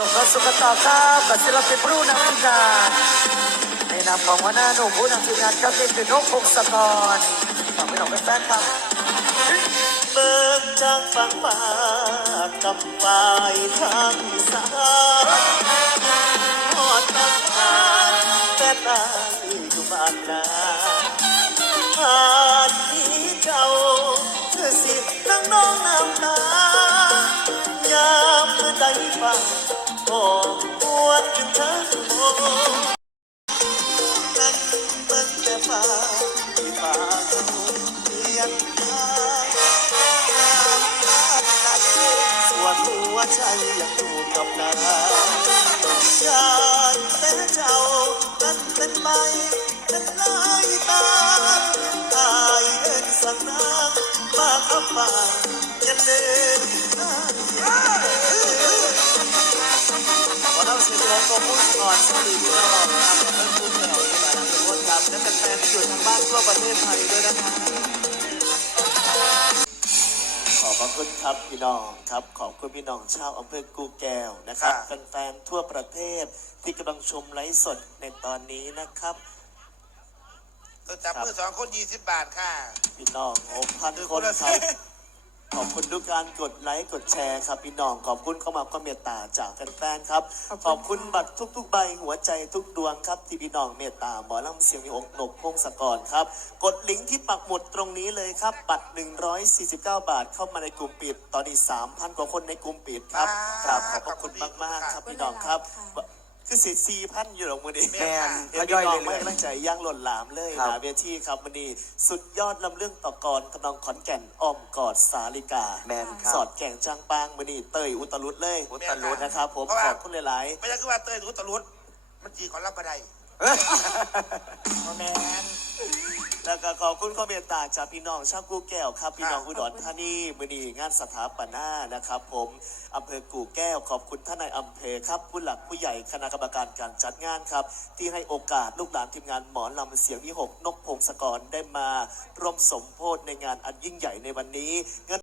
ส่งเข้าสู่กันต่อครับกับศิลปินผู้นำทีมงานในนามของหัวหน้าหนุ่มผู้นำทีมงานครับนี่คือนกพงศกรฝากไปหน่อยเป็นแฟนครับเบิกจากฝั่งฟ้ากำปายทางสายหอดตั้งทางแต่นายอยู่บ้านนาผ่านที่เจ้าคือสินั่งน้องน้ำตายามเมื่อใดฟัง โอ้ปวดถึงทั้งโมนั่งเบิ่งแต่ฟ้าที่ฟ้าเขาเปลี่ยางส่วนหัวใจยังอยู่กับนาอยากแต่เจ้านั้นเป็นไปนั้นลายตาตายเอ็นสักนางมาขับฟ้าอย่าลืมนะ เล่าเสียงร้องก็พูดก่อนสวัสดีพี่น้องครับเพื่อนพูดเกี่ยวกับการทุกคนครับและแฟนๆที่อยู่ทางบ้านทั่วประเทศไทยด้วยนะครับขอบพระคุณครับพี่น้องครับ ขอบคุณพี่น้องชาวอำเภอกูแก้วนะครับค่ะแฟนๆทั่วประเทศที่กำลังชมไลฟ์สดในตอนนี้นะครับตัวจับมือสองคนยี่สิบบาทค่ะ พี่น้องหกพันคือคคนนละคเส้รับน ขอบคุณทุกการกดไลค์กดแชร์ครับพี่น้องขอบคุณเข้ามาก็เมตตาจากแฟนๆครับ ขอบคุณบัตรทุก ๆ ใบหัวใจทุกดวงครับที่พี่น้องเมตตาหมอลำเสียงมีอกหนกพงศกรครับ กดลิงก์ที่ปักหมุดตรงนี้เลยครับ บัตร 149 บาทเข้ามาในกลุ่มปิดตอนนี้3,000 กว่าคนในกลุ่มปิดครับครับขอบพระคุณมากๆครับพี่น้องครับ คือสิสี่พันอยู่หรอกมือนี้แม่นเดี๋ยวย่พี่อยน้องเรื่ไม่อยๆกำลังใจย่างหล่นหลามเลยครับ นะเวทีครับวันนี้สุดยอดลำเรื่องต่อกรกำลังขอนแก่นอ้อมกอดสาลิกา แม่นครับสอดแก่งจางปางมือนี้เตยอุตลุดเลยอุตลุด นะครับผมเพราะว่า ขอบคุณหลายไม่ใช่คือว่าเตยถูตะลุดมันจีของรับกระไดแมนๆ แล้วก็ขอบคุณข้อเมตตาจากพี่น้องชาวกูแก้วครับ พี่น้องครับอุดรธานีมือนี้งานสถาปนานะครับ ผมอำเภอกู่แก้ว ขอบคุณท่านนายอำเภอครับ ผู้หลักผู้ใหญ่คณะกรรมการการจัดงานครับ ที่ให้โอกาสลูกหลานทีมงานหมอลำเสียงที่หกนกพงศกรได้มาร่วมสมโพธในงานอันยิ่งใหญ่ในวันนี้